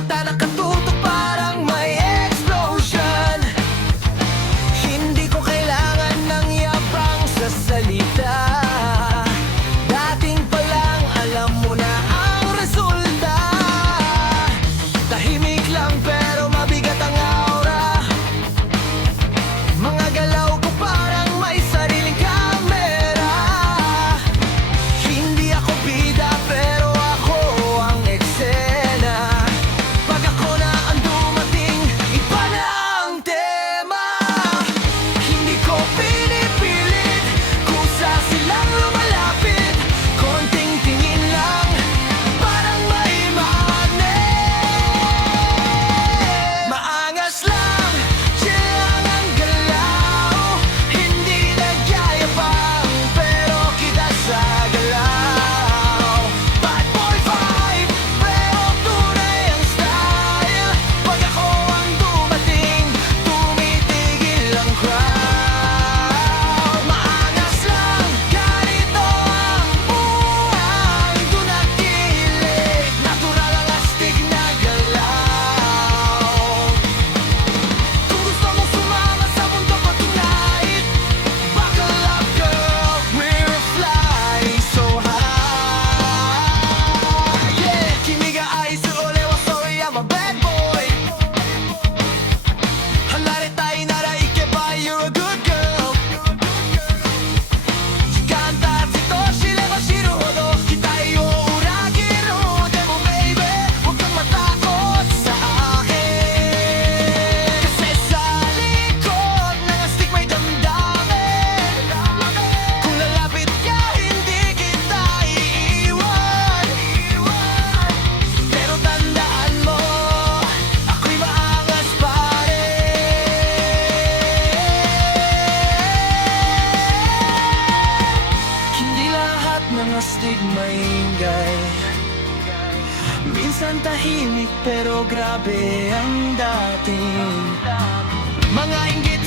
mata nakatutok parang may explosion. Hindi ko kailangan ng yabang sa salita. Dating pa lang alam mo na ang resulta. Tahimik lang pero mabigat ang aura. Mga galaw ko parang may sariling kamera. Hindi ako bida pero ako ang eksena. Pag ako na ang dumating, iba na ang tema. Hindi ko pinipilit, kusa silang lumalapit. Konting tingin lang, parang may magnet. Maangas lang, chill lang ang galaw. Hindi nagyayabang, pero kita sa galaw. Bad boy vibe, pero tunay ang style. Pag ako ang dumating, tumitigil ang crowd. Maangas lang, ganito ang buhay. Doon nakikilig, natural ang astig na galaw. Kung gusto mong sumama sa mundo ko tonight, buckle up girl, we're flying so high. Yeah, 君が愛す俺はそれやま bad boy. 離れたいなら行けば you're a good girl. 時間経つと知れば知るほど期待を裏切る。でも baby, huwag kang matakot sa akin. Kasi sa likod ng astig may damdamin. Kung lalapit ka, hindi kita iiwan. Pero tandaan mo, ako'y maangas pa rin. Hindi lahat ng astig maingay. Minsan tahimik pero grabe ang dating. Mga inggit